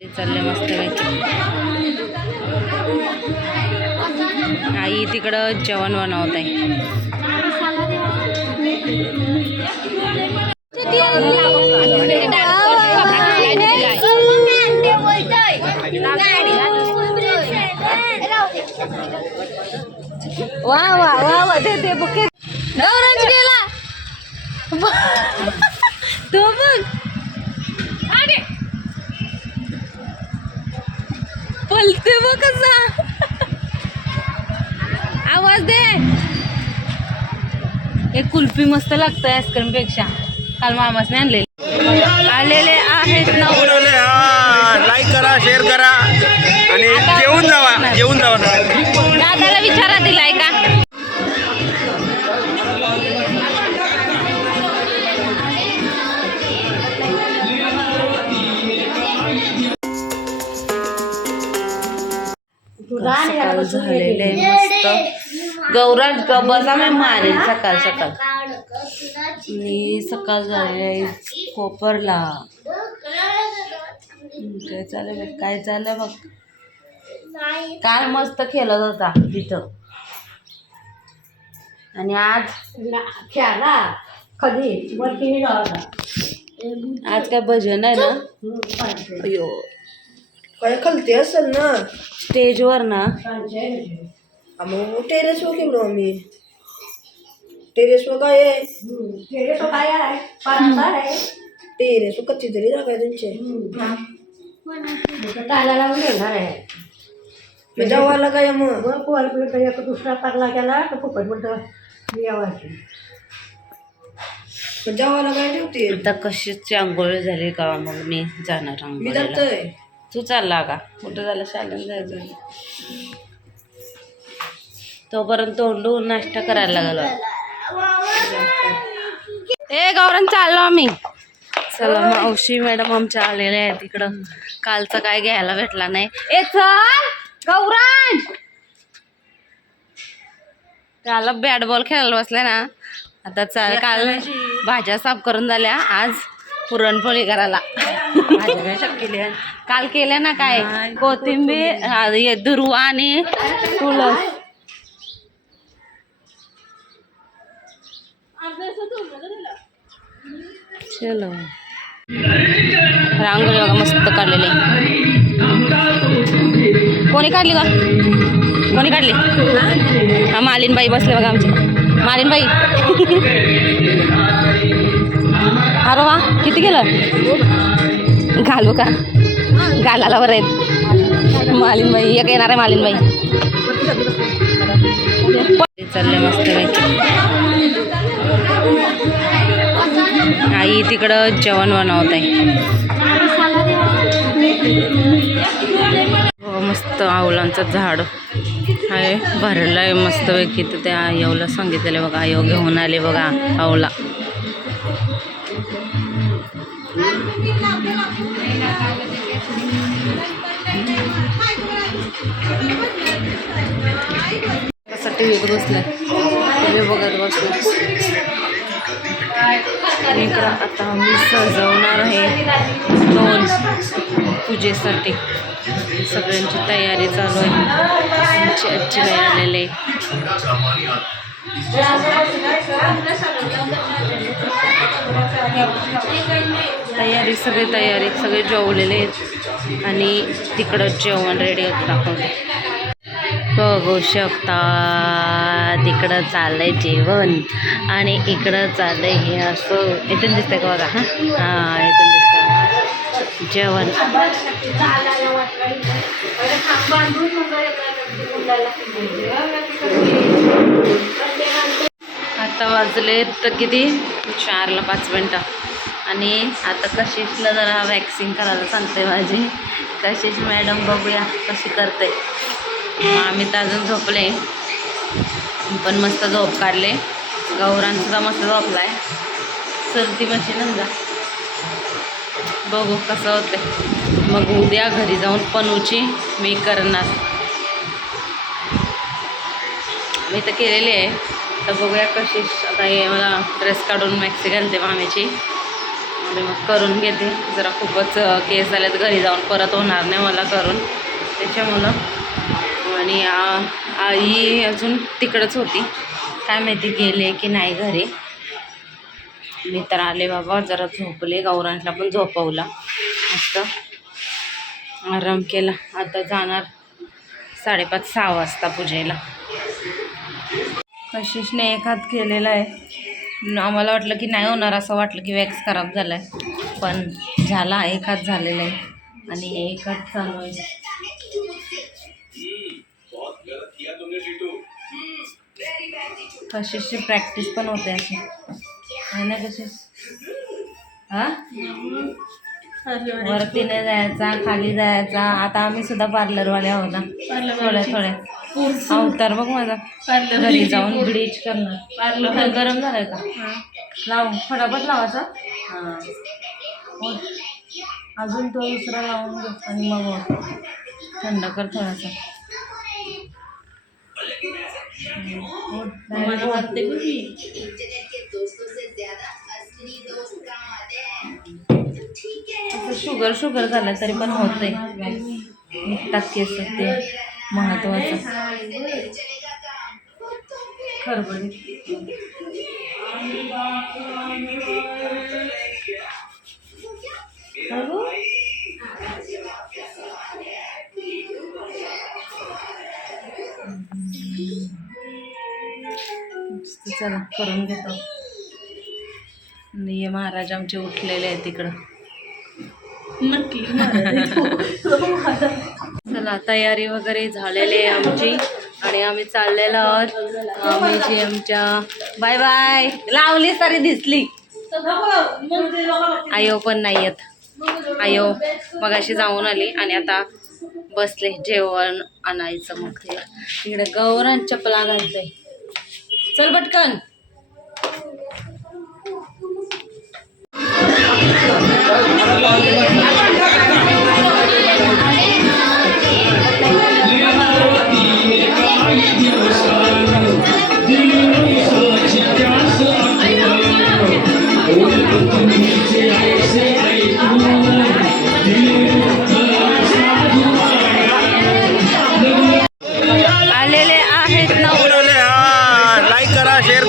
ते चालले मस्त आई तिकडं जेवण बनवत आहे वा वा वा वा दे दे बुके. तो बघ. पलते बघ कसा. आवाज दे. हे कुल्फी मस्त लागतं आईस्क्रीमपेक्षा. काल मामाच नाही आणलेले. आलेले आहेत लाईक करा शेअर करा. आणि जेवून जावा जेवून जावा. सकाळ झालेले मस्त. गौराज ग बसा मी मारेल सकाळ सकाळ. मी सकाळ झाले कोपरला. काय चालू काय चाललं बघ? काल मस्त खेळत होता तिथं. आणि आज? खेळा कधी? वरती आज काय भजन आहे ना? अयो काय खालते असेल ना? स्टेजवर ना. मग टेरेसवर गेलो आम्ही. टेरेसवर काय आहे? टेरेसवर कच्ची तरी जागा आहे त्यांचे. मग जेवायला काय मग? दुसरा पारला गेला तर फुकट म्हणतो मग जेवायला काय ठेवते? आता कशीच आंघोळ झाली का मग मी जाणार मी आंघोळीला. जातोय. तू चालला का कुठं झालं शाळेत जायचं तोपर्यंत तोंडून नाश्ता करायला लागलो. ए गौरन चाललो आम्ही. चला मावशी मॅडम आमच्या आलेल्या आहेत तिकडं कालचं काय घ्यायला भेटला नाही. ए चल गौरांश काल बॅट बॉल खेळायला बसले ना. आता चाल काल भाज्या साफ करून झाल्या. आज पुरणपोळी करायला. काल केल्या ना काय? कोथिंबीर दुर्वा आणि तुळस. चलो. रांगोळी बघा मस्त काढलेली. कोणी काढली का कोणी काढली? हा मालिनबाई बसले बघा आमचे. मालिनबाई. अरे वा किती गेलं घालू का? घालायला बरं आहेत. मालिनबाई एक येणार आहे मालिनबाई. चालले मस्त आई तिकडं जेवण बनवत आहे. हो, मस्त आवलांचं झाड आहे. भरलं आहे मस्त पैकी. तर त्या आईला सांगितलेलं बघा आयो घेऊन आले बघा आवला. टी व्हीत बसलाय. टी बघत बसलाय. इकडं आता मी सजवणार आहे दोन पूजेसाठी. सगळ्यांची तयारी चालू आहे. आमची आजी बाई आलेले तयारी सगळी तयारी सगळे जेवलेले आहेत. आणि तिकडं जेवण रेडी दाखवते. बघू शकता तिकडं चाललंय जेवण. आणि इकडं चाललंय हे असं इथून दिसतंय का बघा? हां हां इथून दिसतं जेवण. आता वाजले तर किती? चारला पाच मिनटं. आणि आता कशिशला जरा वॅक्सिंग करायला सांगते माझी. कशिश मॅडम बघूया कशी करते मग आम्ही तर अजून झोपले. पण मस्त झोप काढले. गौरांसुद्धा मस्त झोपला आहे सर्दी मशीन जा. बघू कसं होते मग उद्या घरी जाऊन पनूची मी करणार. मी तर केलेली आहे. तर बघूया कशी आता हे मला ड्रेस काढून मॅक्सी घालते मामीची. आणि मग करून घेते. जरा खूपच केस झाल्यात घरी जाऊन. परत होणार नाही मला करून. त्याच्यामुळं. आणि आई अजून तिकडंच होती. काय माहिती गेले की नाही घरी. मी तर आले बाबा जरा झोपले. गौरांशला पण झोपवला. मस्त. आराम केला. आता जाणार साडेपाच सहा वाजता पूजेला. कशिशने एक हात केलेला आहे. आम्हाला वाटलं की नाही होणार असं वाटलं की वॅक्स खराब झाला आहे पण झाला एक हात झालेला आहे. आणि एक हात चालू आहे. कशिशची प्रॅक्टिस पण होते अशी. आहे ना कशी? हा? वरती नाही जायचा खाली जायचा. आता आम्ही सुद्धा पार्लरवाले आहोत ना. थोड्या थोड्या. अवतार बघ माझा. घरी जाऊन ब्लीच करणार. पार्लर गरम झालाय का? लाव फटाफट लावायचा. अजून तो दुसरा लावून दे आणि मग. थंड कर थोडासा. हम्म. शुगर शुगर झालं तरी पण होतंय. निघतात केस ते महत्वाचं. खरं चला करून घेतो. आणि महाराज आमचे उठलेले आहेत तिकडं चला तयारी वगैरे झालेली आहे आमची. आणि आम्ही चाललेलो आहोत. आम्ही जी आमच्या बाय बाय. लावली सारी दिसली. आयो पण नाही येत. आयो मग अशी जाऊन आली आणि आता बसले जेवण आणायचं मग ते इकडे गौरान चपला घालतंय चल पटकन. लाईक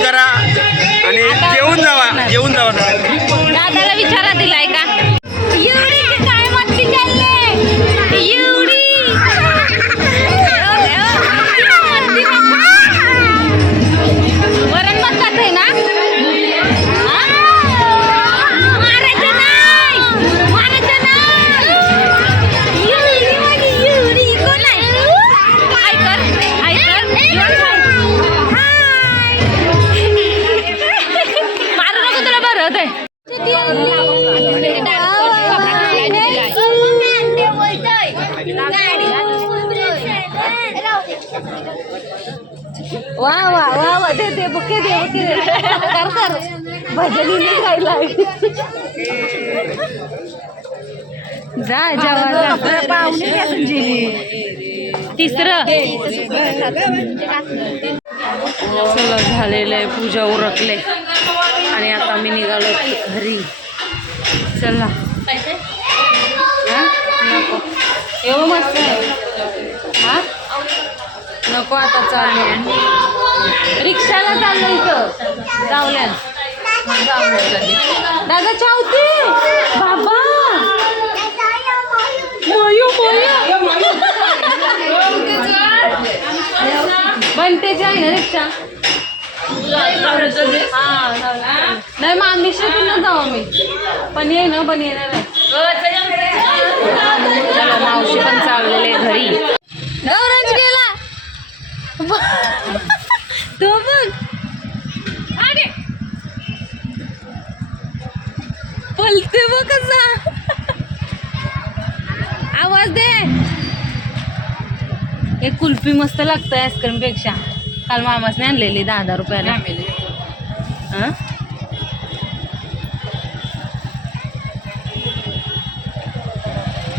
वा वा वा वा. दे दे बुके दे बुके दे. कर कर. भजनी गायला जा जेवायला पाहुणे का तुझी तिसरं. चला झालेलं आहे पूजा उरकले. आणि आता मी निघालो घरी. चला. हा? एवढं मस्त हा? नको आता चालले रिक्षाला चाललो इथं. जावल्यान दादा चावते. बाबा. मयो मयो. बनतेची आहे ना रिक्षा. हा नाही मामी शेतीनं जाऊ आम्ही. पण ये ना पण येणार मावशी पण चाललेले घरी. तो बघ. अरे पलते बघ कसा. आवाज दे. एक कुल्फी मस्त लागतं आईस्क्रीमपेक्षा काल मामासने आणलेली दहा दहा रुपयाला हं?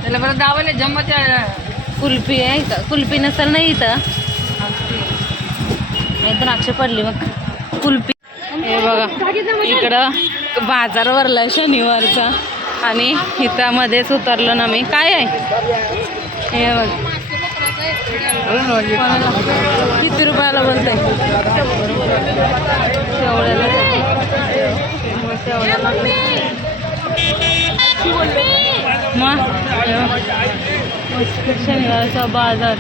त्याला बरं दावाले जम्मत कुल्फी आहे का कुल्फी नसेल नाही इथं. द्राक्ष अक्षर पडली मग कुल्पी हे बघा इकडं बाजार भरला शनिवारचा. आणि हितामध्येच मध्येच उतरलो ना मी. काय आहे? हे बघ. किती रुपयाला बोलतंय? शेवळ्याला. मग शनिवारचा बाजार.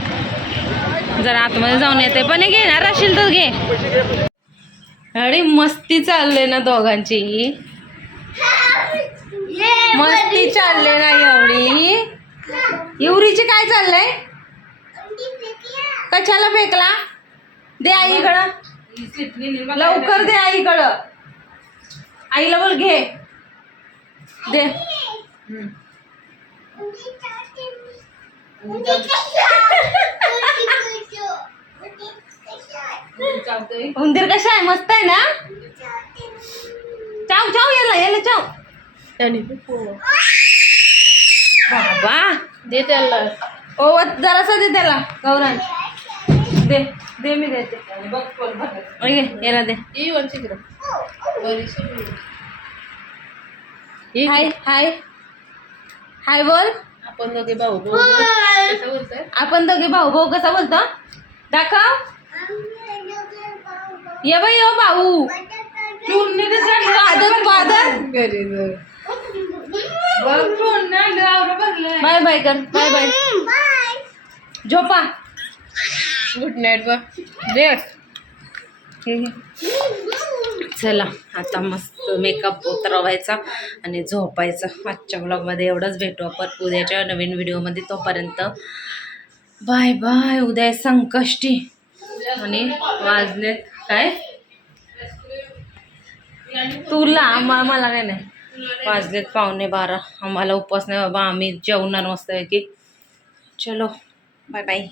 जरा आतमध्ये जाऊन येते. पण घेणार असेल तर घे. अरे मस्ती चालले ना दोघांची. मस्ती चालले ना एवढी. एवढीची काय चाललंय? कशाला फेकला? दे आईकडं लवकर दे आईकडं आईला बोल घे. दे. उंदीर कशा आहे? मस्त आहे ना? चाव चाव याला याला चाव. बाबा. दे त्याला. ओ जरासा दे त्याला गौरांग दे दे मी देते. ओके याला दे. हाय हाय. हाय बोल. आपण दोघे भाऊ भाऊ कसं बोलतोय? आपण दोघे भाऊ भाऊ कसा बोलतो? दाखव. ये बाई यो भाऊ. वादन वादन घरी बाय बाय कर. Bye bye. झोपा. गुड नाईट बा दे हे घे. चला आता मस्त मेकअप उतरवायचा आणि झोपायचं. आजच्या ब्लॉगमध्ये एवढंच भेटू आपण. उद्याच्या नवीन व्हिडिओमध्ये तोपर्यंत बाय बाय उद्या संकष्टी. आणि वाजले काय? तुला आम्हा- मला काय नाही. वाजलेत पावणे बारा. आम्हाला उपवास नाही बाबा. आम्ही जेवणार मस्त की चलो बाय बाय